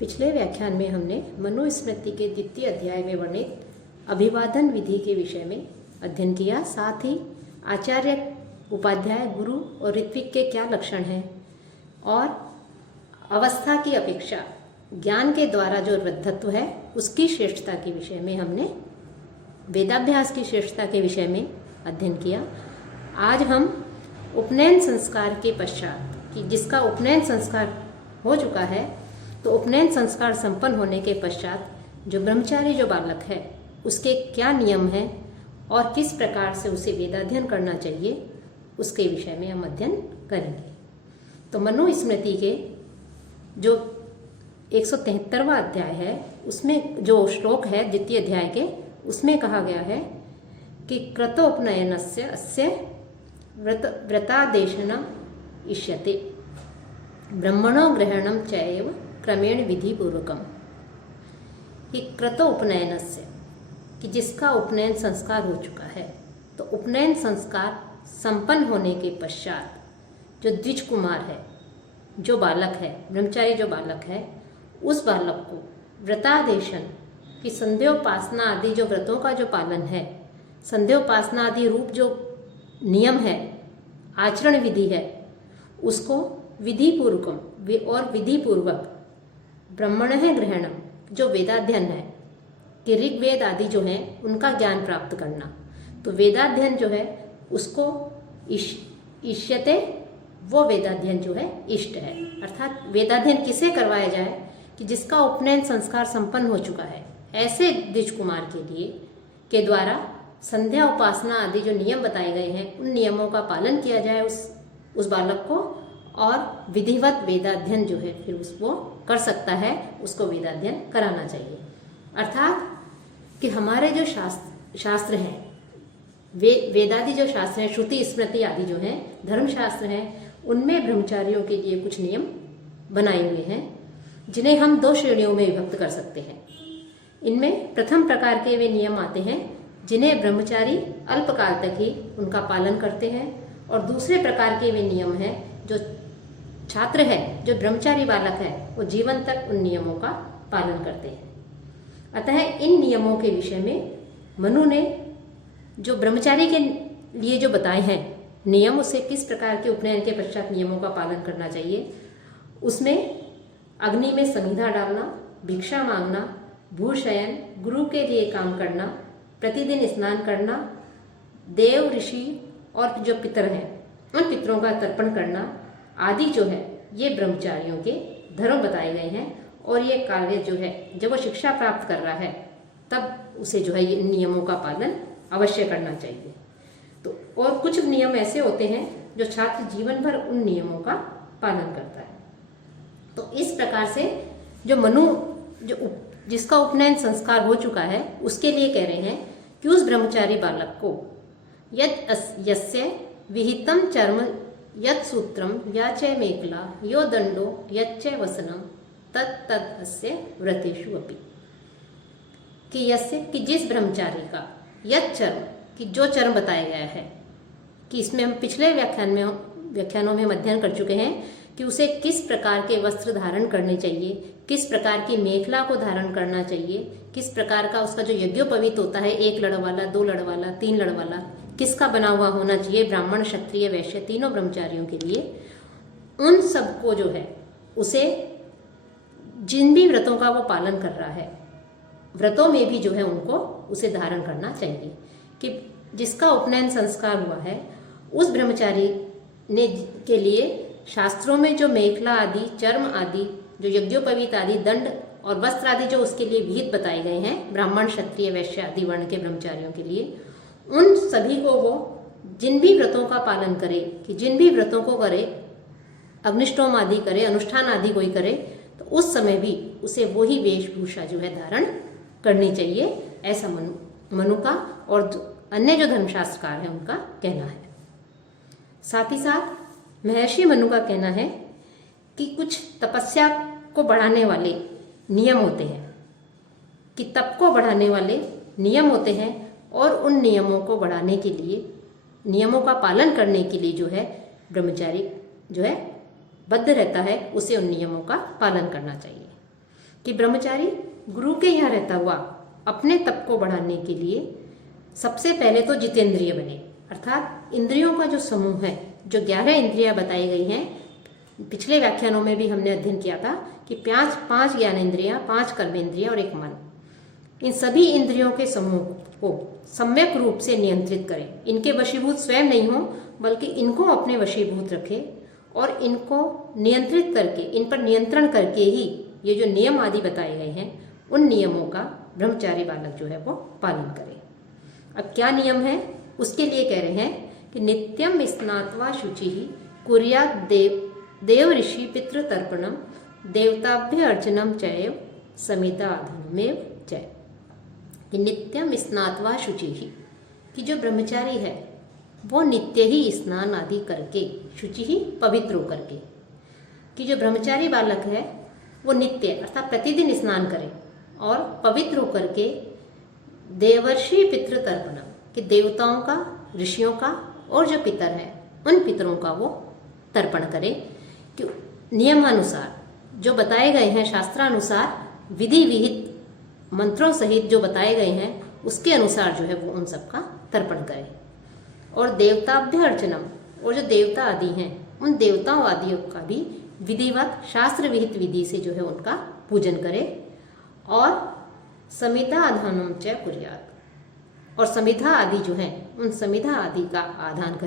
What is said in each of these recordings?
पिछले व्याख्यान में हमने मनुस्मृति के द्वितीय अध्याय में वर्णित अभिवादन विधि के विषय में अध्ययन किया। साथ ही आचार्य, उपाध्याय, गुरु और ऋत्विक के क्या लक्षण हैं और अवस्था की अपेक्षा ज्ञान के द्वारा जो वृद्धत्व है उसकी श्रेष्ठता के विषय में हमने वेदाभ्यास की श्रेष्ठता के विषय में अध्ययन किया। आज हम उपनयन संस्कार के पश्चात कि जिसका उपनयन संस्कार हो चुका है, तो उपनयन संस्कार संपन्न होने के पश्चात जो ब्रह्मचारी जो बालक है उसके क्या नियम हैं और किस प्रकार से उसे वेदाध्ययन करना चाहिए उसके विषय में हम अध्ययन करेंगे। तो मनुस्मृति के जो 173वां अध्याय है उसमें जो श्लोक है द्वितीय अध्याय के, उसमें कहा गया है कि क्रतोपनयनस्य अस्य व्रतादेशना इष्यते ब्रह्मणो ग्रहणम चैव क्रमेण विधि पूर्वकम। कि क्रतो उपनयनस्य कि जिसका उपनयन संस्कार हो चुका है, तो उपनयन संस्कार संपन्न होने के पश्चात जो द्विज कुमार है, जो बालक है, ब्रह्मचारी जो बालक है, उस बालक को व्रतादेशन कि संध्योपासना आदि जो व्रतों का जो पालन है, संध्योपासना आदि रूप जो नियम है, आचरण विधि है, उसको विधि पूर्वकम और विधि पूर्वक ब्रह्मण है ग्रहणम जो वेदाध्ययन है कि ऋग्वेद आदि जो है उनका ज्ञान प्राप्त करना। तो वेदाध्ययन जो है उसको इष्यते, वो वेदाध्ययन जो है इष्ट है। अर्थात वेदाध्ययन किसे करवाया जाए कि जिसका उपनयन संस्कार संपन्न हो चुका है, ऐसे द्विज कुमार के लिए के द्वारा संध्या उपासना आदि जो नियम बताए गए हैं उन नियमों का पालन किया जाए उस बालक को, और विधिवत वेदाध्ययन जो है फिर उसको कर सकता है, उसको वेदाध्ययन कराना चाहिए। अर्थात कि हमारे जो शास्त्र हैं, वेदादि जो शास्त्र हैं, श्रुति स्मृति आदि जो हैं, धर्मशास्त्र हैं, उनमें ब्रह्मचारियों के लिए कुछ नियम बनाए हुए हैं जिन्हें हम दो श्रेणियों में विभक्त कर सकते हैं। इनमें प्रथम प्रकार के वे नियम आते हैं जिन्हें ब्रह्मचारी अल्पकाल तक ही उनका पालन करते हैं, और दूसरे प्रकार के वे नियम हैं जो छात्र है, जो ब्रह्मचारी बालक है, वो जीवन तक उन नियमों का पालन करते हैं। अतः इन नियमों के विषय में मनु ने जो ब्रह्मचारी के लिए जो बताए हैं नियम, उसे किस प्रकार के उपनयन के पश्चात नियमों का पालन करना चाहिए, उसमें अग्नि में समिधा डालना, भिक्षा मांगना, भूशयन, गुरु के लिए काम करना, प्रतिदिन स्नान करना, देव ऋषि और जो पितर हैं उन पितरों का तर्पण करना आदि जो है ये ब्रह्मचारियों के धर्म बताए गए हैं। और ये कार्य जो है जब वो शिक्षा प्राप्त कर रहा है तब उसे जो है ये नियमों का पालन अवश्य करना चाहिए। तो और कुछ नियम ऐसे होते हैं जो छात्र जीवन भर उन नियमों का पालन करता है। तो इस प्रकार से जो मनु जो जिसका उपनयन संस्कार हो चुका है उसके लिए कह रहे हैं कि उस ब्रह्मचारी बालक को यस्य विहितम चर्म यत् सूत्रम या च मेखला यो दंडो यच्च वसनम तत् अस्य व्रतेषु अपि। कि यस्य कि जिस ब्रह्मचारी का यत् चर्म कि जो चर्म बताया गया है, कि इसमें हम पिछले व्याख्यानों में अध्ययन कर चुके हैं कि उसे किस प्रकार के वस्त्र धारण करने चाहिए, किस प्रकार की मेखला को धारण करना चाहिए, किस प्रकार का उसका जो यज्ञोपवीत होता है, 1 लड़ वाला, 2 लड़ वाला, 3 लड़ वाला, किसका बना हुआ होना चाहिए, ब्राह्मण, क्षत्रिय, वैश्य तीनों ब्रह्मचारियों के लिए, उन सबको जो है उसे जिन भी व्रतों का वो पालन कर रहा है, व्रतों में भी जो है उनको उसे धारण करना चाहिए। कि जिसका उपनयन संस्कार हुआ है उस ब्रह्मचारी ने के लिए शास्त्रों में जो मेखला आदि, चर्म आदि, जो यज्ञोपवीत आदि, दंड और वस्त्र आदि जो उसके लिए विहित बताए गए हैं ब्राह्मण, क्षत्रिय, वैश्य आदि वर्ण के ब्रह्मचारियों के लिए, उन सभी को वो जिन भी व्रतों का पालन करे, कि जिन भी व्रतों को करे, अग्निष्टोम आदि करे, अनुष्ठान आदि कोई करे, तो उस समय भी उसे वही वेशभूषा जो है धारण करनी चाहिए। ऐसा मनु का और अन्य जो धर्मशास्त्रकार हैं उनका कहना है। साथ ही साथ महर्षि मनु का कहना है कि कुछ तपस्या को बढ़ाने वाले नियम होते हैं, कि तप को बढ़ाने वाले नियम होते हैं, और उन नियमों को बढ़ाने के लिए, नियमों का पालन करने के लिए जो है ब्रह्मचारी जो है बद्ध रहता है, उसे उन नियमों का पालन करना चाहिए। कि ब्रह्मचारी गुरु के यहाँ रहता हुआ अपने तप को बढ़ाने के लिए सबसे पहले तो जितेंद्रिय बने, अर्थात इंद्रियों का जो समूह है, जो 11 इंद्रियां बताई गई हैं, पिछले व्याख्यानों में भी हमने अध्ययन किया था कि 5 ज्ञानेंद्रियां, 5 कर्मेंद्रियां और 1 मन, इन सभी इंद्रियों के समूह को सम्यक रूप से नियंत्रित करें। इनके वशीभूत स्वयं नहीं हो, बल्कि इनको अपने वशीभूत रखे और इनको नियंत्रित करके, इन पर नियंत्रण करके ही ये जो नियम आदि बताए गए हैं, उन नियमों का ब्रह्मचारी बालक जो है वो पालन करे। अब क्या नियम है, उसके लिए कह रहे हैं कि नित्यम स्नात्वा शुचि ही कुर्यात् देव ऋषि पितृ तर्पणम देवताभ्य अर्चनम चैव समिताधनमेव चैव। कि नित्यम स्नात्वा शुचि ही, कि जो ब्रह्मचारी है वो नित्य ही स्नान आदि करके, शुचि ही पवित्र होकर के, कि जो ब्रह्मचारी बालक है वो नित्य अर्थात प्रतिदिन स्नान करे और पवित्र होकर के देवर्षि पितृ तर्पणम, कि देवताओं का, ऋषियों का और जो पितर है उन पितरों का वो तर्पण करे, कि नियमानुसार जो बताए गए हैं, शास्त्रानुसार विधि विहित मंत्रों सहित जो बताए गए हैं उसके अनुसार जो है वो उन सब का तर्पण करे। और देवताभ्य अर्चनम, और जो देवता आदि हैं उन देवताओं आदियों का भी विधिवत शास्त्र विहित विधि से जो है उनका पूजन करे। और समिधा आधानम च कुर्यात्, और समिधा आदि जो है उन समिधा आदि का आधान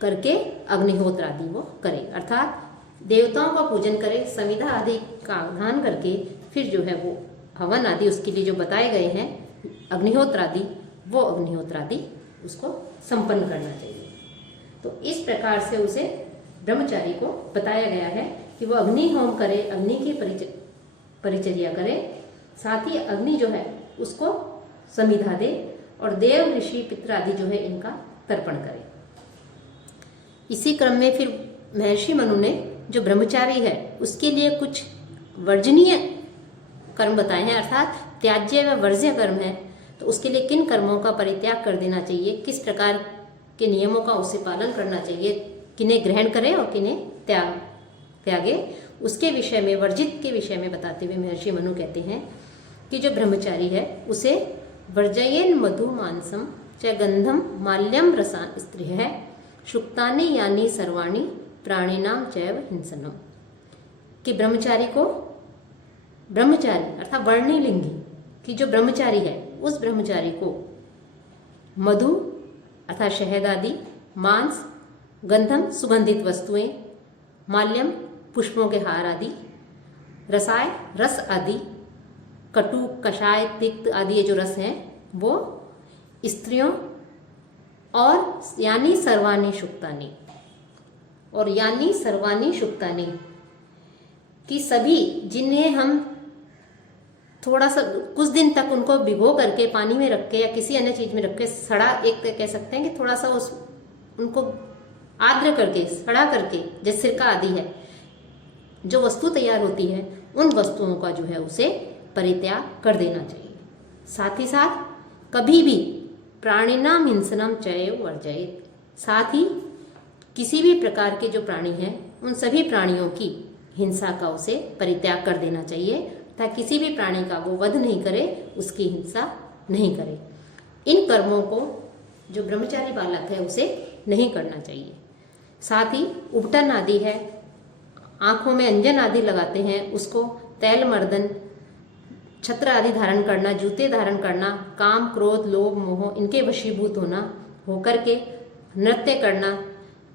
करके अग्निहोत्र आदि वो करे, अर्थात देवताओं का पूजन करे, समिधा आदि का आधान करके फिर जो है वो हवन आदि उसके लिए जो बताए गए हैं अग्निहोत्र आदि, वो अग्निहोत्र आदि उसको संपन्न करना चाहिए। तो इस प्रकार से उसे ब्रह्मचारी को बताया गया है कि वो अग्नि होम करे, अग्नि की परिचर्या करे, साथ ही अग्नि जो है उसको समिधा दे और देव ऋषि पितर आदि जो है इनका तर्पण करे। इसी क्रम में फिर महर्षि मनु ने जो ब्रह्मचारी है उसके लिए कुछ वर्जनीय कर्म बताए हैं, अर्थात त्याज्य व वर्ज्य कर्म है, तो उसके लिए किन कर्मों का परित्याग कर देना चाहिए, किस प्रकार के नियमों का उसे पालन करना चाहिए, किन्हें ग्रहण करे और किन्हें त्यागे, उसके विषय में, वर्जित के विषय में बताते हुए महर्षि मनु कहते हैं कि जो ब्रह्मचारी है उसे वर्जयेन मधु मांसम च गंधम माल्यम रसान स्त्री है शुक्तानि यानी सर्वाणी प्राणिनाम चैव हिंसनम। कि ब्रह्मचारी को, ब्रह्मचारी अर्थात वर्णिलिंगी, कि जो ब्रह्मचारी है उस ब्रह्मचारी को मधु अर्थात शहद आदि, मांस, गंधम सुगंधित वस्तुएं, माल्यम पुष्पों के हार आदि, रसाय रस आदि, कटु कषाय तिक्त आदि ये जो रस हैं वो, स्त्रियों, और यानी सर्वाणी शुक्तानी, और यानी सर्वाणी शुक्तानी, कि सभी जिन्हें हम थोड़ा सा कुछ दिन तक उनको भिगो करके पानी में रख के या किसी अन्य चीज में रख के सड़ा, एक कह सकते हैं कि थोड़ा सा उनको आर्द्र करके, सड़ा करके, जैसे सिरका आदि है, जो वस्तु तैयार होती है उन वस्तुओं का जो है उसे परित्याग कर देना चाहिए। साथ ही साथ कभी भी प्राणिनाम हिंसनम चैव वर्जयेत्, साथ ही किसी भी प्रकार के जो प्राणी हैं उन सभी प्राणियों की हिंसा का उसे परित्याग कर देना चाहिए, ताकि किसी भी प्राणी का वो वध नहीं करे, उसकी हिंसा नहीं करे। इन कर्मों को जो ब्रह्मचारी बालक है उसे नहीं करना चाहिए। साथ ही उपटन आदि है, आंखों में अंजन आदि लगाते हैं, उसको तैल मर्दन, छत्र आदि धारण करना, जूते धारण करना, काम क्रोध लोभ मोह इनके वशीभूत होकर के नृत्य करना,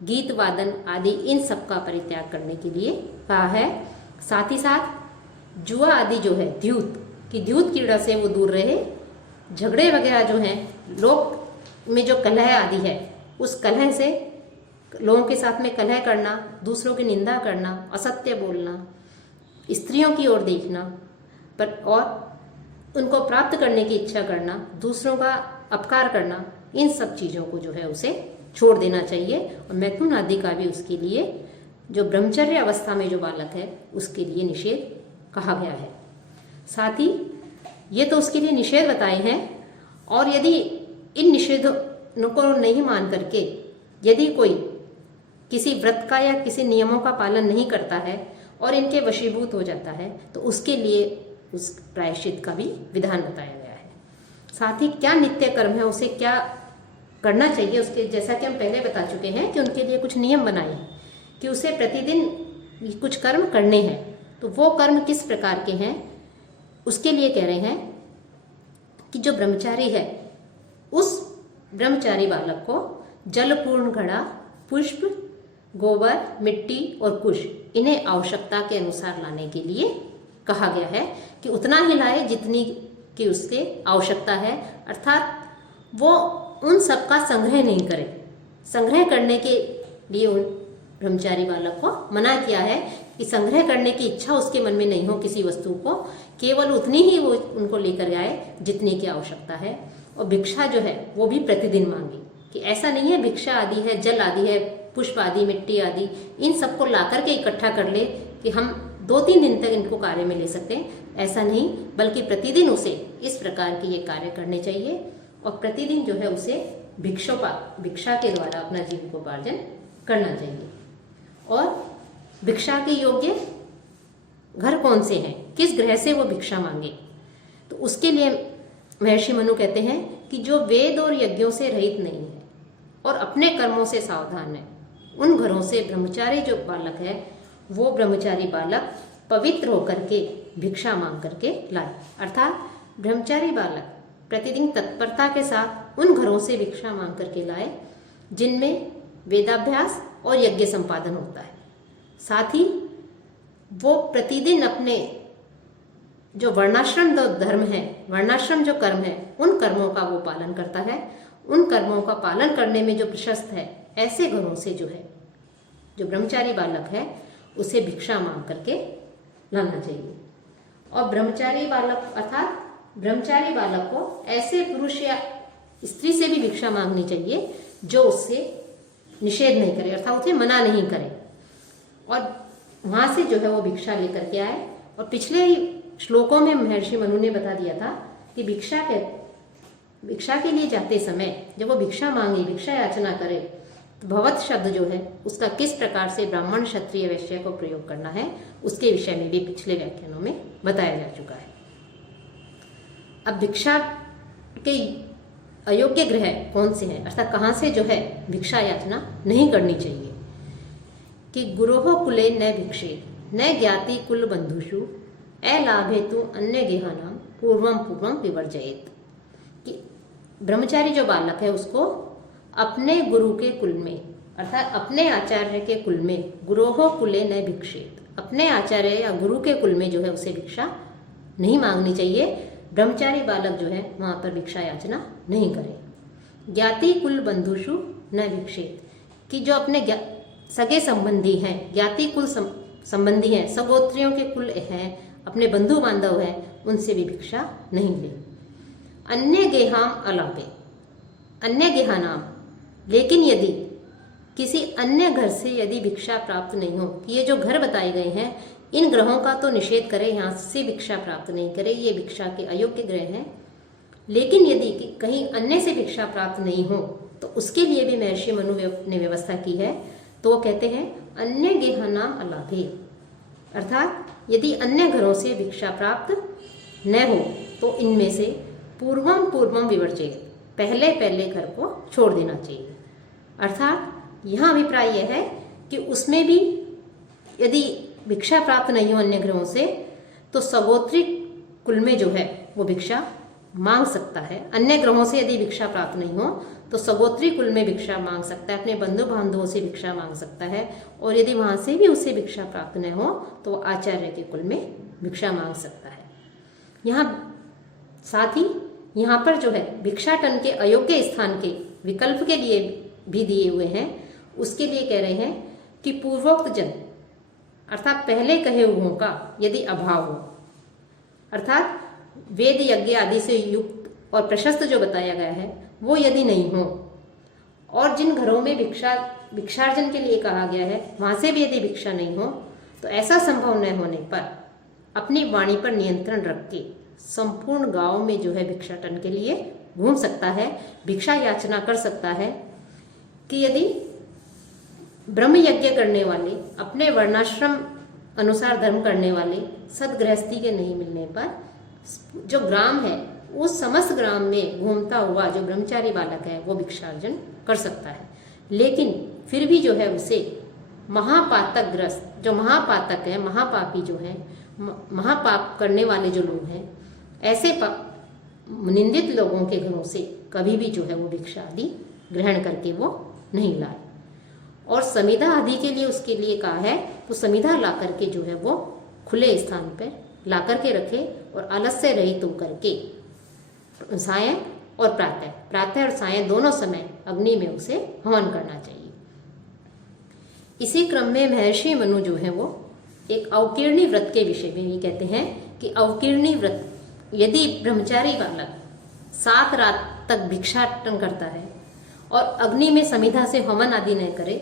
गीत वादन आदि, इन सब का परित्याग करने के लिए कहा है। साथ ही साथ जुआ आदि जो है, द्यूत की द्यूत क्रीड़ा से वो दूर रहे। झगड़े वगैरह जो हैं, लोग में जो कलह आदि है, उस कलह से, लोगों के साथ में कलह करना, दूसरों की निंदा करना, असत्य बोलना, स्त्रियों की ओर देखना पर और उनको प्राप्त करने की इच्छा करना, दूसरों का अपकार करना, इन सब चीज़ों को जो है उसे छोड़ देना चाहिए। और मैथुन आदि का भी उसके लिए, जो ब्रह्मचर्य अवस्था में जो बालक है उसके लिए निषेध कहा गया है। साथ ही ये तो उसके लिए निषेध बताए हैं, और यदि इन निषेधों को नहीं मान करके यदि कोई किसी व्रत का या किसी नियमों का पालन नहीं करता है और इनके वशीभूत हो जाता है तो उसके लिए उस प्रायश्चित का भी विधान बताया गया है। साथ ही क्या नित्य कर्म है, उसे क्या करना चाहिए, उसके जैसा कि हम पहले बता चुके हैं कि उनके लिए कुछ नियम बनाए हैं कि उसे प्रतिदिन कुछ कर्म करने हैं। तो वो कर्म किस प्रकार के हैं, उसके लिए कह रहे हैं कि जो ब्रह्मचारी है उस ब्रह्मचारी बालक को जलपूर्ण घड़ा, पुष्प, गोबर, मिट्टी और कुश इन्हें आवश्यकता के अनुसार लाने के लिए कहा गया है कि उतना ही लाए जितनी की उसके आवश्यकता है, अर्थात वो उन सब का संग्रह नहीं करे। संग्रह करने के लिए उन ब्रह्मचारी बालक को मना किया है कि संग्रह करने की इच्छा उसके मन में नहीं हो किसी वस्तु को, केवल उतनी ही वो उनको लेकर आए जितनी की आवश्यकता है। और भिक्षा जो है वो भी प्रतिदिन मांगे, कि ऐसा नहीं है भिक्षा आदि है, जल आदि है, पुष्प आदि, मिट्टी आदि, इन सबको ला करके इकट्ठा कर ले कि हम 2-3 दिन तक इनको कार्य में ले सकते हैं, ऐसा नहीं, बल्कि प्रतिदिन उसे इस प्रकार के ये कार्य करने चाहिए और प्रतिदिन जो है उसे भिक्षा के द्वारा अपना जीविकोपार्जन करना चाहिए। और भिक्षा के योग्य घर कौन से हैं, किस ग्रह से वो भिक्षा मांगे, तो उसके लिए महर्षि मनु कहते हैं कि जो वेद और यज्ञों से रहित नहीं है और अपने कर्मों से सावधान है, उन घरों से ब्रह्मचारी जो बालक है वो ब्रह्मचारी बालक पवित्र होकर के भिक्षा मांग करके लाए। अर्थात ब्रह्मचारी बालक प्रतिदिन तत्परता के साथ उन घरों से भिक्षा मांग करके लाए जिनमें वेदाभ्यास और यज्ञ संपादन होता है। साथ ही वो प्रतिदिन अपने जो वर्णाश्रम धर्म है, वर्णाश्रम जो कर्म है, उन कर्मों का वो पालन करता है। उन कर्मों का पालन करने में जो प्रशस्त है, ऐसे घरों से जो है जो ब्रह्मचारी बालक है उसे भिक्षा मांग करके लाना चाहिए। और ब्रह्मचारी बालक अर्थात ब्रह्मचारी बालक को ऐसे पुरुष या स्त्री से भी भिक्षा मांगनी चाहिए जो उससे निषेध नहीं करे, अर्थात उसे मना नहीं करे, और वहां से जो है वो भिक्षा लेकर के आए। और पिछले श्लोकों में महर्षि मनु ने बता दिया था कि भिक्षा के लिए जाते समय जब वो भिक्षा मांगे, भिक्षा याचना करे, तो भवत शब्द जो है उसका किस प्रकार से ब्राह्मण, क्षत्रिय, वैश्य को प्रयोग करना है उसके विषय में भी पिछले व्याख्यानों में बताया जा चुका है। अब भिक्षा के अयोग्य ग्रह कौन से हैं, अर्थात कहाँ से जो है भिक्षा याचना नहीं करनी चाहिए, कि गुरोह कुले न भिक्षेत न ज्ञाति कुल बंधुषु अलाभेतु अन्य गेहानाम पूर्वम पूर्वम विवर्जयेत। कि ब्रह्मचारी जो बालक है उसको अपने गुरु के कुल में, अर्थात अपने आचार्य के कुल में, गुरोह कुले न भिक्षेत, अपने आचार्य या गुरु के कुल में जो है उसे भिक्षा नहीं मांगनी चाहिए। ब्रह्मचारी बालक जो है वहां पर भिक्षा याचना नहीं करे। ज्ञाति कुल बंधुषु न भिक्षेत, कि जो अपने सगे संबंधी हैं, ज्ञाति कुल संबंधी हैं, सगोत्रियों के कुल हैं, अपने बंधु बांधव हैं, उनसे भी भिक्षा नहीं ले। अन्य गेहाम अलापे, अन्य गेहानाम, लेकिन यदि किसी अन्य घर से यदि भिक्षा प्राप्त नहीं हो, कि ये जो घर बताए गए हैं इन ग्रहों का तो निषेध करे, यहाँ से भिक्षा प्राप्त नहीं करे, ये भिक्षा के अयोग्य ग्रह हैं। लेकिन यदि कहीं अन्य से भिक्षा प्राप्त नहीं हो तो उसके लिए भी महर्षि मनु ने व्यवस्था की है। तो वो कहते हैं अन्य गेहानाम अलाभे, अर्थात यदि अन्य घरों से भिक्षा प्राप्त न हो तो इनमें से पूर्वम पूर्वम विवर्जयेत, पहले पहले घर को छोड़ देना चाहिए। अर्थात यहाँ अभिप्राय यह है कि उसमें भी यदि भिक्षा प्राप्त नहीं हो अन्य ग्रहों से तो सगोत्री कुल में जो है वो भिक्षा मांग सकता है। अन्य ग्रहों से यदि भिक्षा प्राप्त नहीं हो तो सगोत्री कुल में भिक्षा मांग सकता है, अपने बंधु बांधवों से भिक्षा मांग सकता है, और यदि वहां से भी उसे भिक्षा प्राप्त न हो तो आचार्य के कुल में भिक्षा मांग सकता है। यहाँ साथ ही यहाँ पर जो है भिक्षाटन के अयोग्य स्थान के विकल्प के लिए भी दिए हुए हैं। उसके लिए कह रहे हैं कि पूर्वोक्त जन, अर्थात पहले कहे हुओं का यदि अभाव हो, अर्थात वेद यज्ञ आदि से युक्त और प्रशस्त जो बताया गया है वो यदि नहीं हो, और जिन घरों में भिक्षार्जन के लिए कहा गया है वहां से भी यदि भिक्षा नहीं हो, तो ऐसा संभव न होने पर अपनी वाणी पर नियंत्रण रख के संपूर्ण गांव में जो है भिक्षाटन के लिए घूम सकता है, भिक्षा याचना कर सकता है। कि यदि ब्रह्म यज्ञ करने वाले अपने वर्णाश्रम अनुसार धर्म करने वाले सदगृहस्थी के नहीं मिलने पर जो ग्राम है उस समस्त ग्राम में घूमता हुआ जो ब्रह्मचारी बालक है वो भिक्षार्जन कर सकता है। लेकिन फिर भी जो है उसे महापातकग्रस्त, जो महापातक है, महापापी जो है, महापाप करने वाले जो लोग हैं, ऐसे निंदित लोगों के घरों से कभी भी जो है वो भिक्षा आदि ग्रहण करके वो नहीं लाए। और समिधा आदि के लिए उसके लिए कहा है तो समिधा ला करके जो है वो खुले स्थान पर ला करके रखे और आलस्य रहित होकर के सायं और प्रातः और सायं दोनों समय अग्नि में उसे हवन करना चाहिए। इसी क्रम में महर्षि मनु जो है वो एक अवकीर्णी व्रत के विषय में भी कहते हैं कि अवकीर्णी व्रत, यदि ब्रह्मचारी बालक 7 रात तक भिक्षाटन करता है और अग्नि में समिधा से हवन आदि न करे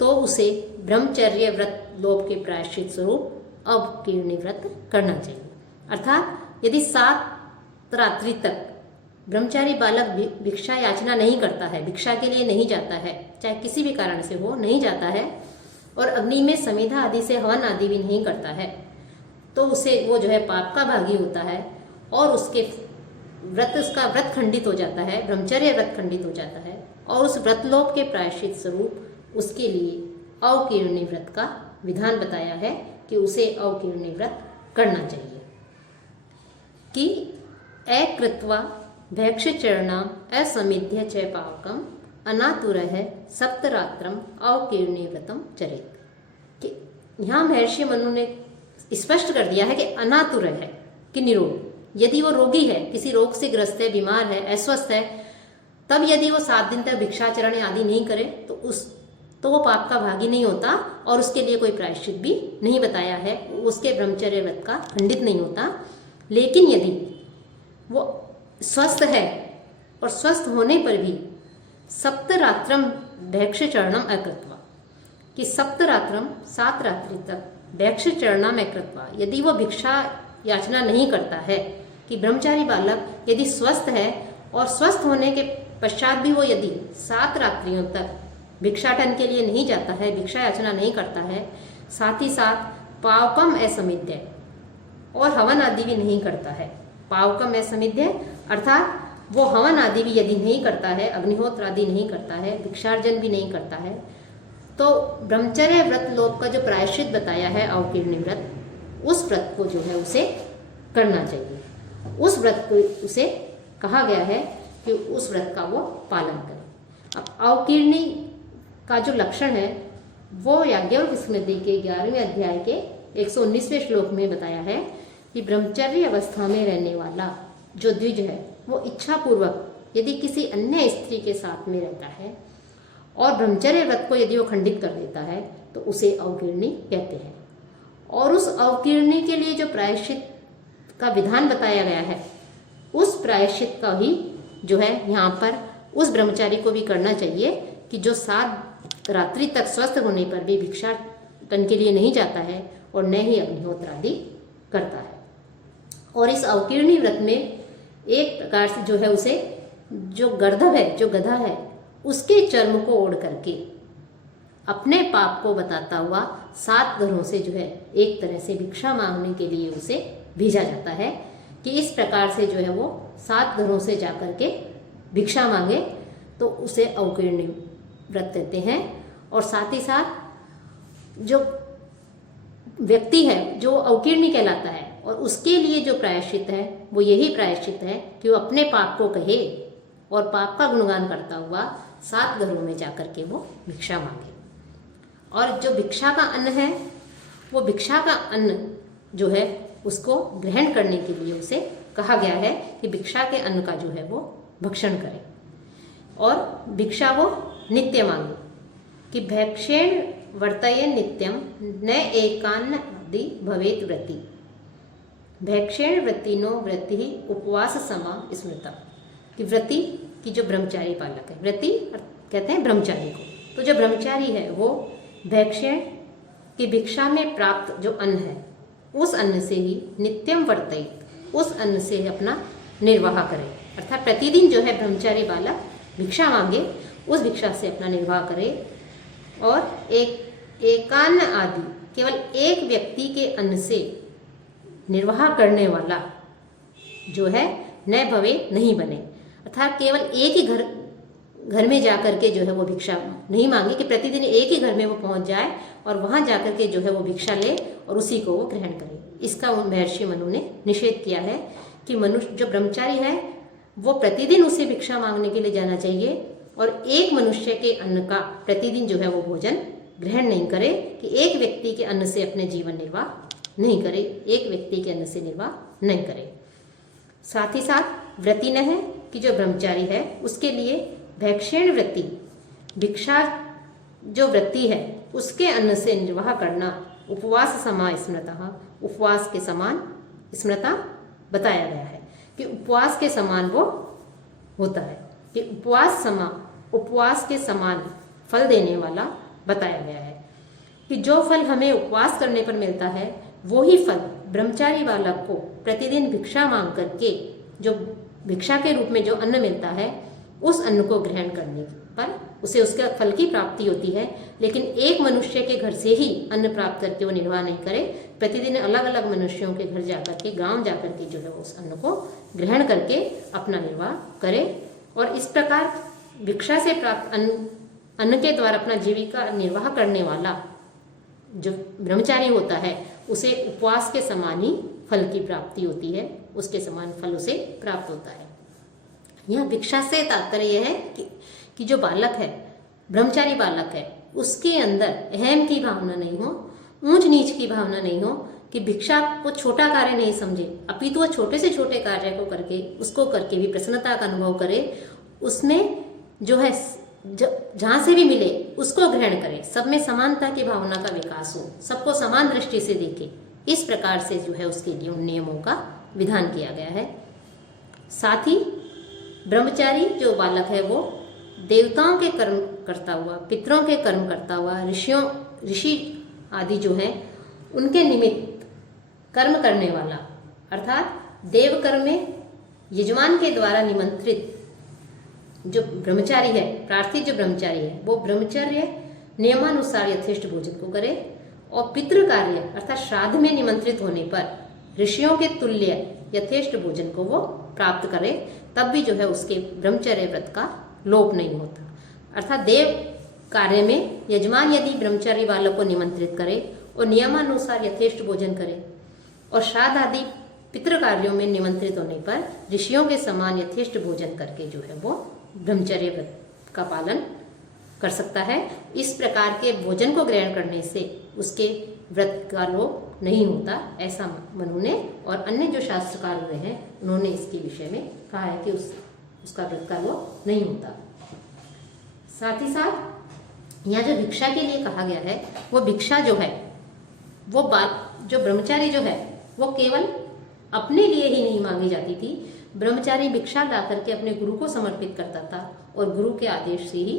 तो उसे ब्रह्मचर्य व्रत लोप के प्रायश्चित स्वरूप अवकीर्णी व्रत करना चाहिए। अर्थात यदि 7 रात्रि तक ब्रह्मचारी बालक भिक्षा याचना नहीं करता है, भिक्षा के लिए नहीं जाता है, चाहे किसी भी कारण से हो नहीं जाता है, और अग्नि में समिधा आदि से हवन आदि भी नहीं करता है, तो उसे वो जो है पाप का भागी होता है और उसके उसका व्रत खंडित हो जाता है, ब्रह्मचर्य व्रत खंडित हो जाता है, और उस व्रतलोप के प्रायश्चित स्वरूप उसके लिए अवकीर्णी व्रत का विधान बताया है कि उसे अवकीर्णी व्रत करना चाहिए। कि अकृत्वा भैक्षचरणाम असमिध्य च पावकम अनातुरः सप्तरात्रम अवकीर्णी व्रतम चरेत। कि यहाँ महर्षि मनु ने स्पष्ट कर दिया है कि अनातुर है कि निरोग, यदि वो रोगी है, किसी रोग से ग्रस्त है, बीमार है, अस्वस्थ है, तब यदि वो 7 दिन तक भिक्षाचरण आदि नहीं करे तो वो पाप का भागी नहीं होता और उसके लिए कोई प्रायश्चित भी नहीं बताया है, उसके ब्रह्मचर्य व्रत का खंडित नहीं होता। लेकिन यदि वो स्वस्थ है और स्वस्थ होने पर भी सप्तरात्रम भैक्षचरणम अकृत्वा, कि सप्तरात्रम 7 रात्रि तक भैक्षचरणम अकृत्वा, यदि वो भिक्षा याचना नहीं करता है, कि ब्रह्मचारी बालक यदि स्वस्थ है और स्वस्थ होने के पश्चात भी वो यदि 7 रात्रियों तक भिक्षाटन के लिए नहीं जाता है, भिक्षा याचना नहीं करता है, साथ ही साथ पावकम असमिध्य, और हवन आदि भी नहीं करता है। पावकम असमिध्य अर्थात वो हवन आदि भी यदि नहीं करता है, अग्निहोत्र आदि नहीं करता है, भिक्षार्जन भी नहीं करता है, तो ब्रह्मचर्य व्रत लोक का जो प्रायश्चित बताया है अवकीर्णी व्रत, उस व्रत को जो है उसे करना चाहिए। उस व्रत को उसे कहा गया है कि उस व्रत का वो पालन करे। अब अवकीर्णी का जो लक्षण है वो याज्ञवल्क्य स्मृति के 11वें अध्याय के 119वें श्लोक में बताया है कि ब्रह्मचर्य अवस्था में रहने वाला जो द्विज है वो इच्छापूर्वक यदि किसी अन्य स्त्री के साथ में रहता है और ब्रह्मचर्य व्रत को यदि वो खंडित कर देता है तो उसे अवकीर्णी कहते हैं। और उस अवकीर्णी के लिए जो प्रायश्चित का विधान बताया गया है, उस प्रायश्चित का ही जो है यहाँ पर उस ब्रह्मचारी को भी करना चाहिए कि जो 7 रात्रि तक स्वस्थ होने पर भी भिक्षाटन के लिए नहीं जाता है और न ही अग्निहोत्र आदि करता है। और इस अवकीर्णी व्रत में एक प्रकार से जो है उसे जो गर्दभ है, जो गधा है, उसके चर्म को ओढ़ करके अपने पाप को बताता हुआ 7 घरों से जो है एक तरह से भिक्षा मांगने के लिए उसे भेजा जाता है कि इस प्रकार से जो है वो 7 घरों से जाकर के भिक्षा मांगे तो उसे अवकीर्णी व्रत कहते हैं। और साथ ही साथ जो व्यक्ति है जो अवकीर्णी कहलाता है और उसके लिए जो प्रायश्चित है वो यही प्रायश्चित है कि वो अपने पाप को कहे और पाप का गुणगान करता हुआ 7 घरों में जाकर के वो भिक्षा मांगे। और जो भिक्षा का अन्न है वो भिक्षा का अन्न जो है उसको ग्रहण करने के लिए उसे कहा गया है कि भिक्षा के अन्न का जो है वो भक्षण करे और भिक्षा वो नित्य मांगे कि भैक्षेण वर्तयेन नित्यम न एकान्न आदि भवेत व्रति। भैक्षेण व्रतिनो व्रति उपवास समा स्मृता, कि व्रति की जो ब्रह्मचारी बालक है, व्रति कहते हैं ब्रह्मचारी को, तो जो ब्रह्मचारी है वो भैक्षेण की भिक्षा में प्राप्त जो अन्न है उस अन्न से ही नित्यम वर्तयेत, उस अन्न से अपना निर्वाह करे। अर्थात प्रतिदिन जो है ब्रह्मचारी बालक भिक्षा मांगे, उस भिक्षा से अपना निर्वाह करे और एकान्न आदि केवल एक व्यक्ति के अन्न से निर्वाह करने वाला जो है न भवे नहीं बने, अर्थात केवल एक ही घर में जाकर के जो है वो भिक्षा नहीं मांगे कि प्रतिदिन एक ही घर में वो पहुंच जाए और वहां जाकर के जो है वो भिक्षा ले और उसी को वो ग्रहण करे। इसका महर्षि मनु ने निषेध किया है कि मनुष्य जो ब्रह्मचारी है वो प्रतिदिन उसे भिक्षा मांगने के लिए जाना चाहिए और एक मनुष्य के अन्न का प्रतिदिन जो है वो भोजन ग्रहण नहीं करे, कि एक व्यक्ति के अन्न से अपने जीवन निर्वाह नहीं करे, एक व्यक्ति के अन्न से निर्वाह नहीं करे। साथ ही साथ व्रति न है कि जो ब्रह्मचारी है उसके लिए भैक्षेण वृत्ति, भिक्षा जो वृत्ति है उसके अन्न से निर्वाह करना उपवास समा स्मृतः, उपवास के समान स्मृता बताया गया है कि उपवास के समान वो होता है, कि उपवास के समान फल देने वाला बताया गया है कि जो फल हमें उपवास करने पर मिलता है वही फल ब्रह्मचारी बालक को प्रतिदिन भिक्षा मांग करके जो भिक्षा के रूप में जो अन्न मिलता है उस अन्न को ग्रहण करने पर उसे उसके फल की प्राप्ति होती है। लेकिन एक मनुष्य के घर से ही अन्न प्राप्त करके वो निर्वाह नहीं करे, प्रतिदिन अलग अलग मनुष्यों के घर जाकर के, गांव जाकर के जो है उस अन्न को ग्रहण करके अपना निर्वाह करे। और इस प्रकार भिक्षा से प्राप्त अन्न के द्वारा अपना जीविका निर्वाह करने वाला जो ब्रह्मचारी होता है उसे उपवास के समान ही फल की प्राप्ति होती है, उसके समान फल उसे प्राप्त होता है। यह भिक्षा से तात्पर्य यह है कि जो बालक है, ब्रह्मचारी बालक है, उसके अंदर अहम की भावना नहीं हो, ऊंच नीच की भावना नहीं हो, कि भिक्षा को छोटा कार्य नहीं समझे, अपितु वो छोटे से छोटे कार्य को करके उसको करके भी प्रसन्नता का अनुभव करे, उसमें जो है जहां से भी मिले उसको ग्रहण करे, सब में समानता की भावना का विकास हो, सबको समान दृष्टि से देखे। इस प्रकार से जो है उसके लिए उन नियमों का विधान किया गया है। साथ ही ब्रह्मचारी जो बालक है वो देवताओं के कर्म करता हुआ, पितरों के कर्म करता हुआ, ऋषि आदि जो है उनके निमित्त कर्म करने वाला, अर्थात देव कर्म में यजमान के द्वारा निमंत्रित जो ब्रह्मचारी है, प्रार्थित जो ब्रह्मचारी है, वो ब्रह्मचर्य नियमानुसार यथेष्ट भोजन को करे और पितृ कार्य अर्थात श्राद्ध में निमंत्रित होने पर ऋषियों के तुल्य यथेष्ट भोजन को वो प्राप्त करे, तब भी जो है उसके ब्रह्मचर्य व्रत का लोप नहीं होता। अर्थात देव कार्य में यजमान यदि ब्रह्मचारी बालक को निमंत्रित करे और नियमानुसार यथेष्ट भोजन करे और श्राद्ध आदि पितृ कार्यों में निमंत्रित होने पर ऋषियों के समान यथेष्ट भोजन करके जो है वो ब्रह्मचर्य व्रत का पालन कर सकता है। इस प्रकार के भोजन को ग्रहण करने से उसके व्रत का लोप नहीं होता, ऐसा मनु ने और अन्य जो शास्त्रकार हुए हैं उन्होंने इसके विषय में कहा है कि उसका व्रत का लोप नहीं होता। साथ ही साथ यहाँ जो भिक्षा के लिए कहा गया है वो भिक्षा जो है वो जो ब्रह्मचारी जो है वो केवल अपने लिए ही नहीं मांगी जाती थी, ब्रह्मचारी भिक्षा ला करके अपने गुरु को समर्पित करता था और गुरु के आदेश से ही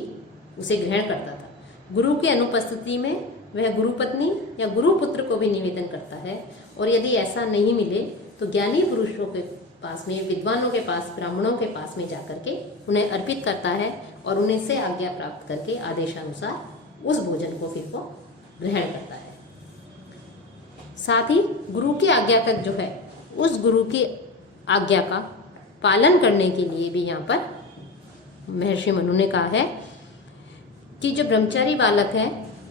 उसे ग्रहण करता था। गुरु की अनुपस्थिति में वह गुरु पत्नी या गुरु पुत्र को भी निवेदन करता है और यदि ऐसा नहीं मिले तो ज्ञानी पुरुषों के पास में, विद्वानों के पास, ब्राह्मणों के पास में जाकर के उन्हें अर्पित करता है और उन्हें से आज्ञा प्राप्त करके आदेशानुसार उस भोजन को फिर वो ग्रहण करता है। साथ ही गुरु की आज्ञा तक जो है उस गुरु की आज्ञा का पालन करने के लिए भी यहाँ पर महर्षि मनु ने कहा है कि जो ब्रह्मचारी बालक है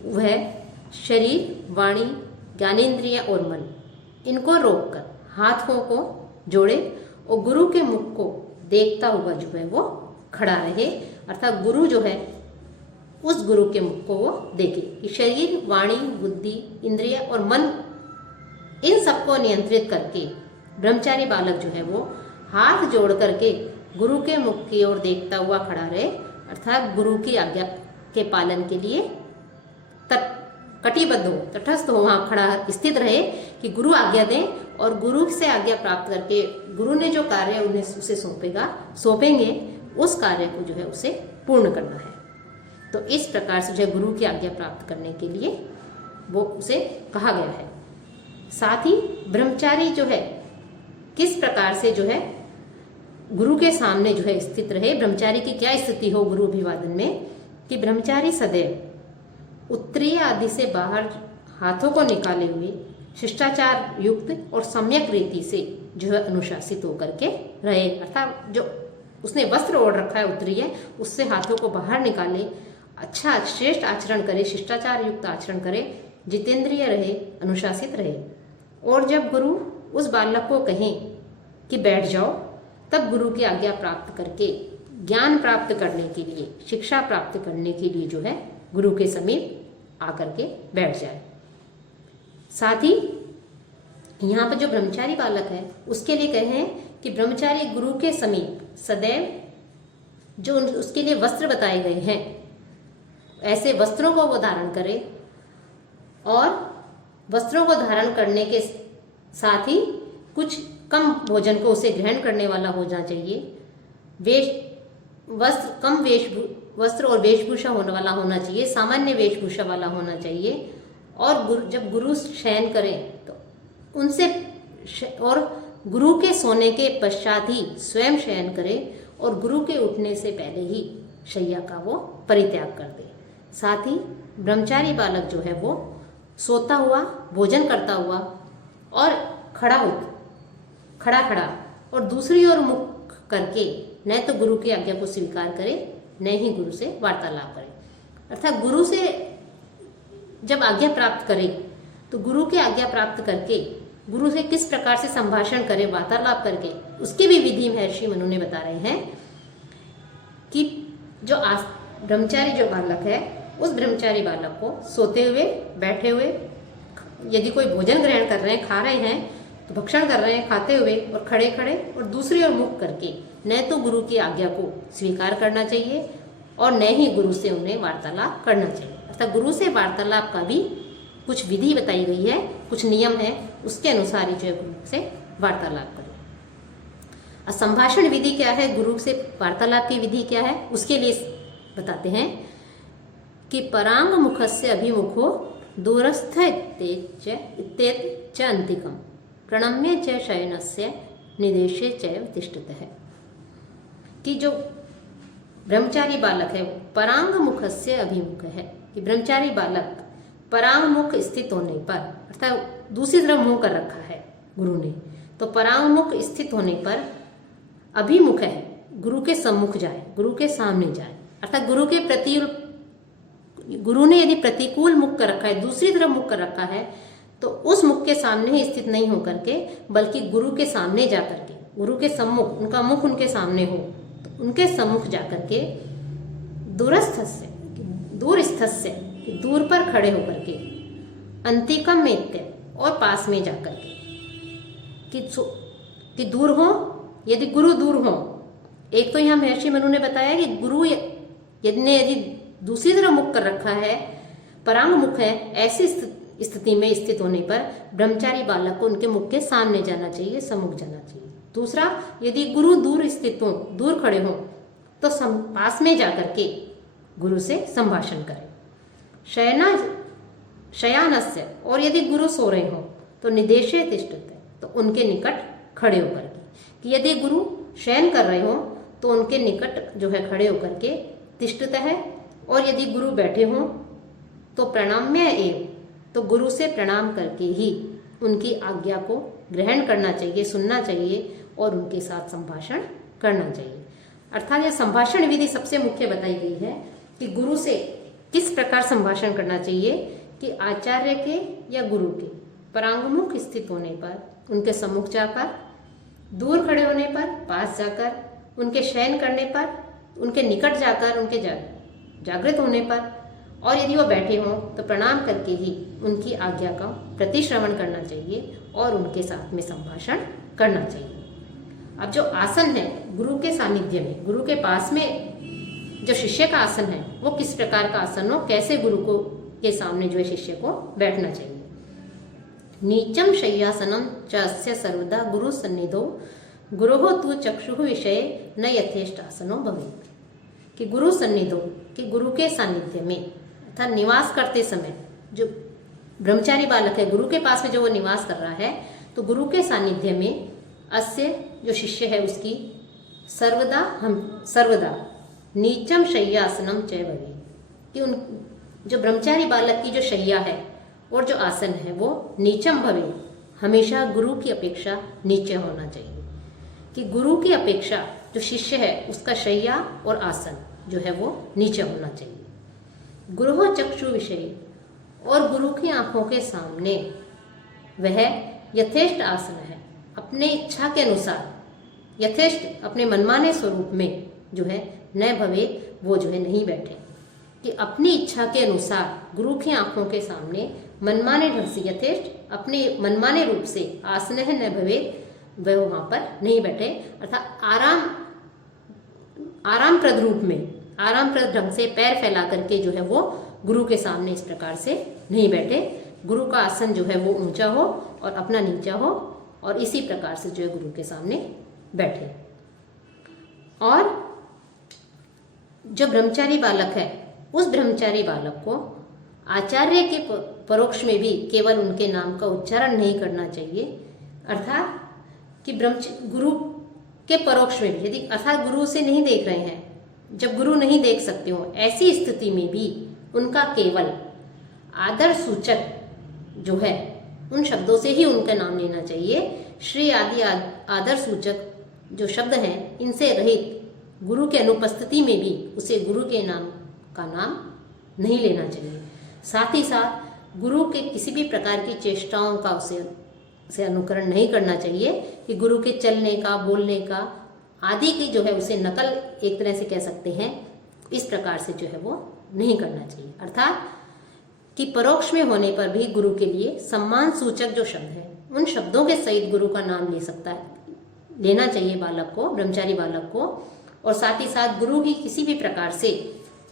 वह शरीर, वाणी, ज्ञानेंद्रिय और मन इनको रोककर हाथों को जोड़े और गुरु के मुख को देखता हुआ जो है वो खड़ा रहे, अर्थात गुरु जो है उस गुरु के मुख को वो देखे कि शरीर, वाणी, बुद्धि, इंद्रिय और मन इन सबको नियंत्रित करके ब्रह्मचारी बालक जो है वो हाथ जोड़ करके गुरु के मुख की ओर देखता हुआ खड़ा रहे, अर्थात गुरु की आज्ञा के पालन के लिए कटिबद्ध हो, तटस्थ हो, वहाँ खड़ा स्थित रहे कि गुरु आज्ञा दें और गुरु से आज्ञा प्राप्त करके गुरु ने जो कार्य उन्हें उसे सौंपेंगे उस कार्य को जो है उसे पूर्ण करना है। तो इस प्रकार से जो गुरु की आज्ञा प्राप्त करने के लिए वो उसे कहा गया है। साथ ही ब्रह्मचारी जो है किस प्रकार से जो है गुरु के सामने जो है स्थित रहे, ब्रह्मचारी की क्या स्थिति हो गुरु अभिवादन में, कि ब्रह्मचारी सदैव उत्तरीय आदि से बाहर हाथों को निकाले हुए शिष्टाचार युक्त और सम्यक रीति से जो है अनुशासित होकर के रहे, अर्थात जो उसने वस्त्र ओढ़ रखा है उत्तरी है, उससे हाथों को बाहर निकाले, अच्छा श्रेष्ठ आचरण करे, शिष्टाचार युक्त आचरण करे, जितेंद्रिय रहे, अनुशासित रहे। और जब गुरु उस बालक को कहें कि बैठ जाओ, तब गुरु की आज्ञा प्राप्त करके ज्ञान प्राप्त करने के लिए, शिक्षा प्राप्त करने के लिए जो है गुरु के समीप आकर के बैठ जाए। साथ ही यहाँ पर जो ब्रह्मचारी बालक है उसके लिए कहें कि ब्रह्मचारी गुरु के समीप सदैव जो उसके लिए वस्त्र बताए गए हैं ऐसे वस्त्रों को वो धारण करे, और वस्त्रों को धारण करने के साथ ही कुछ कम भोजन को उसे ग्रहण करने वाला होना चाहिए। वस्त्र और वेशभूषा होने वाला होना चाहिए, सामान्य वेशभूषा वाला होना चाहिए। और जब गुरु शयन करें तो और गुरु के सोने के पश्चात ही स्वयं शयन करे, और गुरु के उठने से पहले ही शैया का वो परित्याग कर दे। साथ ही ब्रह्मचारी बालक जो है वो सोता हुआ, भोजन करता हुआ और खड़ा और दूसरी ओर मुख करके न तो गुरु की आज्ञा को स्वीकार करे, न ही गुरु से वार्तालाप करे। अर्थात गुरु से जब आज्ञा प्राप्त करे तो गुरु की आज्ञा प्राप्त करके गुरु से किस प्रकार से संभाषण करे, वार्तालाप करके, उसकी भी विधि महर्षि मनु ने बता रहे हैं कि जो ब्रह्मचारी जो बालक है उस ब्रह्मचारी बालक को सोते हुए, बैठे हुए, यदि कोई भोजन ग्रहण कर रहे हैं, खा रहे हैं तो भक्षण कर रहे हैं खाते हुए, और खड़े और दूसरी ओर मुख करके न तो गुरु की आज्ञा को स्वीकार करना चाहिए और न ही गुरु से उन्हें वार्तालाप करना चाहिए। अर्थात गुरु से वार्तालाप का भी कुछ विधि बताई गई है, कुछ नियम है, उसके अनुसार ही जो है गुरु से वार्तालाप करें। संभाषण विधि क्या है, गुरु से वार्तालाप की विधि क्या है, उसके लिए बताते हैं कि परांग मुखस्य अभिमुखो दूरस्थ इत्येत च अंतिकम प्रणम्य च शयनस्य निदेशे चैव तिष्ठतः। कि जो ब्रह्मचारी बालक है वो परांग मुखस्य अभिमुख है, कि ब्रह्मचारी बालक परांग मुख स्थित होने पर, अर्थात दूसरी तरफ मुंह कर रखा है गुरु ने, तो परांग मुख स्थित होने पर अभिमुख है, गुरु के सम्मुख जाए, गुरु के सामने जाए। अर्थात गुरु ने यदि प्रतिकूल मुख कर रखा है, दूसरी तरफ मुख कर रखा है, तो उस मुख के सामने ही स्थित नहीं होकर के, बल्कि गुरु के सामने जाकर के, गुरु के सम्मुख, उनका मुख उनके सामने हो, तो उनके सम्मुख जाकर के दूर स्थस्य, दूर पर खड़े होकर के, अंतिकम में और पास में जाकर के, कि दूर हो, यदि गुरु दूर हो। एक तो यहाँ महर्षि मनु ने बताया कि गुरु यदि दूसरी तरफ मुख कर रखा है, परांग मुख है, ऐसी स्थिति में स्थित होने पर ब्रह्मचारी बालक को उनके मुख के सामने जाना चाहिए, सम्मुख जाना चाहिए। दूसरा, यदि गुरु दूर स्थित हो, दूर खड़े हो, तो पास में जाकर के गुरु से संभाषण करें। शयानस्य, और यदि गुरु सो रहे हो तो निदेशे तिष्ठते, तो उनके निकट खड़े होकर के, कि यदि गुरु शयन कर रहे हो तो उनके निकट जो है खड़े होकर के तिष्ठत है, और यदि गुरु बैठे हों तो प्रणाम्य एव, तो गुरु से प्रणाम करके ही उनकी आज्ञा को ग्रहण करना चाहिए, सुनना चाहिए और उनके साथ संभाषण करना चाहिए। अर्थात यह संभाषण विधि सबसे मुख्य बताई गई है कि गुरु से किस प्रकार संभाषण करना चाहिए, कि आचार्य के या गुरु के परांगमुख स्थित होने पर, उनके सम्मुख जाकर, दूर खड़े होने पर, पास जाकर, उनके शयन करने पर, उनके निकट जाकर, उनके जागृत होने पर, और यदि वो बैठे हों तो प्रणाम करके ही उनकी आज्ञा का प्रतिश्रवण करना चाहिए और उनके साथ में संभाषण करना चाहिए। अब जो आसन है गुरु के सानिध्य में, गुरु के पास में जो शिष्य का आसन है वो किस प्रकार का आसन हो, कैसे गुरु को के सामने जो है शिष्य को बैठना चाहिए। नीचम शय्यासनम च सर्वदा गुरु सन्निधो गुरोः तु चक्षुः विषये न यथेष्ट आसनो भवेत्। कि गुरु सन्निधो, कि गुरु के सानिध्य में, अर्थात निवास करते समय, जो ब्रह्मचारी बालक है गुरु के पास में जो वो निवास कर रहा है, तो गुरु के सानिध्य में अस्य जो शिष्य है उसकी सर्वदा नीचम शय्यासनम च भवेत्, कि उन जो ब्रह्मचारी बालक की जो शैया है और जो आसन है वो नीचम भवे, हमेशा गुरु की अपेक्षा नीचे होना चाहिए। कि गुरु की अपेक्षा जो शिष्य है उसका शैया और आसन जो है वो नीचे होना चाहिए। गुरु चक्षु विषय, और गुरु की आंखों के सामने वह यथेष्ट आसन है, अपने इच्छा के अनुसार यथेष्ट अपने मनमाने स्वरूप में जो है न भवे, वो जो है नहीं बैठे। कि अपनी इच्छा के अनुसार गुरु की आंखों के सामने मनमाने ढंग से यथेष्ट अपने मनमाने रूप से आसन है न भवे, वह वहाँ पर नहीं बैठे, अर्थात आरामप्रद रूप में आरामप्रद ढंग से पैर फैला करके जो है वो गुरु के सामने इस प्रकार से नहीं बैठे। गुरु का आसन जो है वो ऊंचा हो और अपना नीचा हो, और इसी प्रकार से जो है गुरु के सामने बैठे। और जो ब्रह्मचारी बालक है उस ब्रह्मचारी बालक को आचार्य के परोक्ष में भी केवल उनके नाम का उच्चारण नहीं करना चाहिए, अर्थात कि गुरु के परोक्ष में भी, यदि अर्थात गुरु से नहीं देख रहे हैं, जब गुरु नहीं देख सकते हो ऐसी स्थिति में भी उनका केवल आदर सूचक जो है उन शब्दों से ही उनका नाम लेना चाहिए। श्री आदि आदर सूचक जो शब्द हैं इनसे रहित गुरु के अनुपस्थिति में भी उसे गुरु के नाम का नाम नहीं लेना चाहिए। साथ ही साथ गुरु के किसी भी प्रकार की चेष्टाओं का उसे अनुकरण नहीं करना चाहिए, कि गुरु के चलने का, बोलने का आदि की जो है उसे नकल एक तरह से कह सकते हैं, इस प्रकार से जो है वो नहीं करना चाहिए। अर्थात कि परोक्ष में होने पर भी गुरु के लिए सम्मान सूचक जो शब्द है उन शब्दों के सहित गुरु का नाम लेना चाहिए बालक को, ब्रह्मचारी बालक को। और साथ ही साथ गुरु की किसी भी प्रकार से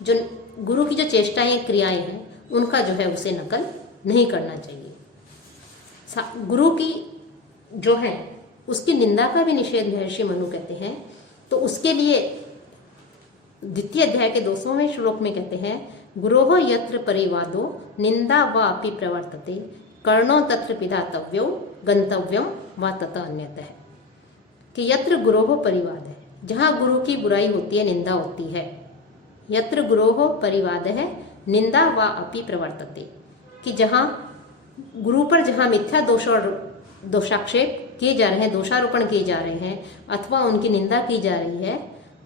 जो गुरु की जो चेष्टाएं क्रियाएं हैं उनका जो है उसे नकल नहीं करना चाहिए। गुरु की जो है उसकी निंदा का भी निषेध महर्षि मनु कहते हैं। तो उसके लिए द्वितीय अध्याय के 200वें श्लोक में कहते हैं, गुरोः यत्र परिवादो निंदा वा अपि प्रवर्तते कर्णो तत्र पिधातव्यो गंतव्यम वा ततः अन्यतः। कि यत्र गुरोः परिवाद है, जहाँ गुरु की बुराई होती है, निंदा होती है, यत्र गुरोः परिवाद है निंदा वा अपि प्रवर्तते, कि जहाँ गुरु पर जहाँ मिथ्या दोष और दोषाक्षेप किए जा रहे हैं, दोषारोपण किए जा रहे हैं अथवा उनकी निंदा की जा रही है,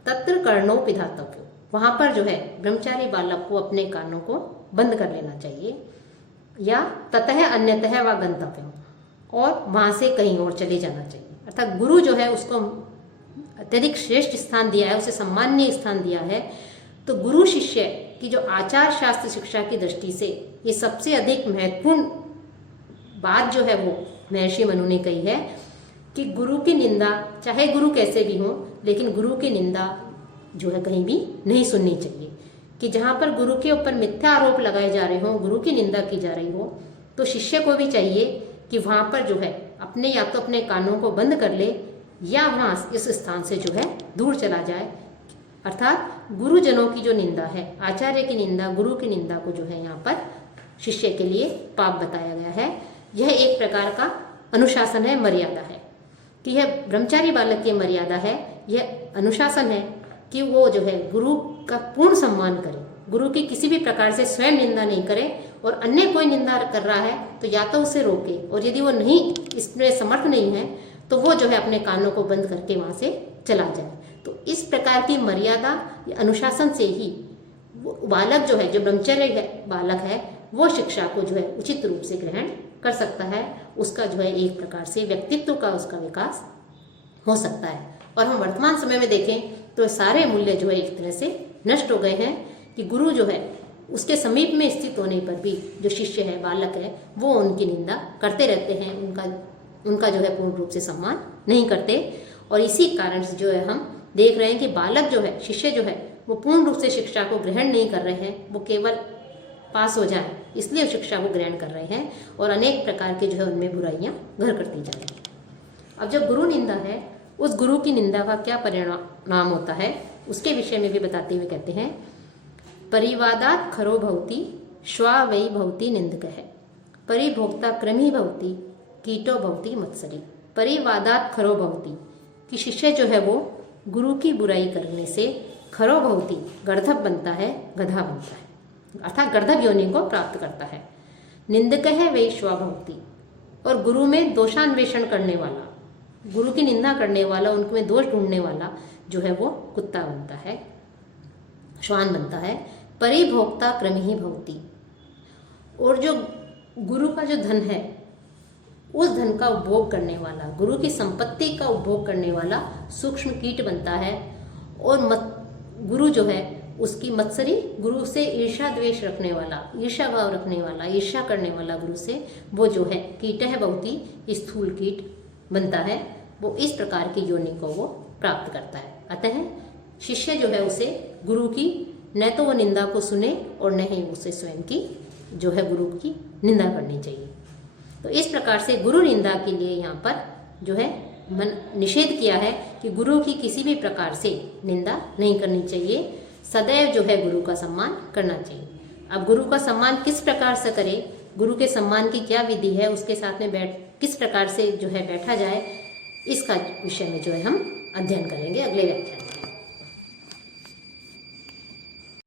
तत्र कर्णो पिधातव्यो, वहाँ पर जो है ब्रह्मचारी बालक को अपने कानों को बंद कर लेना चाहिए, या ततः अन्यतः व गंतव्यम, और वहाँ से कहीं और चले जाना चाहिए। अर्थात गुरु जो है उसको अत्यधिक श्रेष्ठ स्थान दिया है, उसे सम्माननीय स्थान दिया है। तो गुरु शिष्य की जो आचार शास्त्र शिक्षा की दृष्टि से ये सबसे अधिक महत्वपूर्ण बात जो है वो महर्षि मनु ने कही है, कि गुरु की निंदा, चाहे गुरु कैसे भी हो, लेकिन गुरु की निंदा जो है कहीं भी नहीं सुननी चाहिए। कि जहाँ पर गुरु के ऊपर मिथ्या आरोप लगाए जा रहे हों, गुरु की निंदा की जा रही हो, तो शिष्य को भी चाहिए कि वहाँ पर जो है अपने या तो अपने कानों को बंद कर ले, या वहाँ इस स्थान से जो है दूर चला जाए। अर्थात गुरुजनों की जो निंदा है, आचार्य की निंदा, गुरु की निंदा को जो है यहाँ पर शिष्य के लिए पाप बताया गया है। यह एक प्रकार का अनुशासन है, मर्यादा है, कि यह ब्रह्मचारी बालक की मर्यादा है, यह अनुशासन है कि वो जो है गुरु का पूर्ण सम्मान करे, गुरु की किसी भी प्रकार से स्वयं निंदा नहीं करे, और अन्य कोई निंदा कर रहा है तो या तो उसे रोके, और यदि वो नहीं इसमें समर्थ नहीं है तो वो जो है अपने कानों को बंद करके वहाँ से चला जाए। तो इस प्रकार की मर्यादा या अनुशासन से ही वो बालक जो है, जो ब्रह्मचर्य बालक है, वो शिक्षा को जो है उचित रूप से ग्रहण कर सकता है, उसका जो है एक प्रकार से व्यक्तित्व का उसका विकास हो सकता है। और हम वर्तमान समय में देखें तो सारे मूल्य जो है एक तरह से नष्ट हो गए हैं, कि गुरु जो है उसके समीप में स्थित होने पर भी जो शिष्य है, बालक है, वो उनकी निंदा करते रहते हैं, उनका जो है पूर्ण रूप से सम्मान नहीं करते। और इसी कारण से जो है हम देख रहे हैं कि बालक जो है, शिष्य जो है, वो पूर्ण रूप से शिक्षा को ग्रहण नहीं कर रहे हैं, वो केवल पास हो जाए इसलिए शिक्षा को ग्रहण कर रहे हैं, और अनेक प्रकार के जो है उनमें बुराइयां घर करती जा रही हैं। अब जब गुरु निंदा है, उस गुरु की निंदा का क्या परिणाम होता है उसके विषय में भी बताते हुए कहते हैं, परिवादात खरो भवति श्वा वै भवति निंदकः, परिभोक्ता क्रमी भवति कीटो भवति मत्सरी। परिवादात खरो भवति, कि शिष्य जो है वो गुरु की बुराई करने से खरो भवति गर्दभ बनता है, गधा बनता है, अर्थात गर्दभ योनि को प्राप्त करता है। निंदक है वही स्वभक्ति, और गुरु में दोषान्वेषण करने वाला, गुरु की निंदा करने वाला, उनमें दोष ढूंढने वाला जो है वो कुत्ता बनता है, श्वान बनता है। परिभोक्ता क्रम ही भवती, और जो गुरु का जो धन है उस धन का उपभोग करने वाला, गुरु की संपत्ति का उपभोग करने वाला सूक्ष्म कीट बनता है। और गुरु जो है उसकी मत्सरी, गुरु से ईर्षा द्वेष रखने वाला, ईर्षा भाव रखने वाला, ईर्षा करने वाला गुरु से, वो जो है कीट है बहुत ही स्थूल कीट बनता है। वो इस प्रकार की योनि को वो प्राप्त करता है। अतः शिष्य जो है उसे गुरु की न तो वो निंदा को सुने और न ही उसे स्वयं की जो है गुरु की निंदा करनी चाहिए। तो इस प्रकार से गुरु निंदा के लिए यहाँ पर जो है निषेध किया है कि गुरु की किसी भी प्रकार से निंदा नहीं करनी चाहिए, सदैव जो है गुरु का सम्मान करना चाहिए। अब गुरु का सम्मान किस प्रकार से करें, गुरु के सम्मान की क्या विधि है, उसके साथ में किस प्रकार से जो है बैठा जाए, इसका विषय में जो है हम अध्ययन करेंगे अगले व्याख्यान।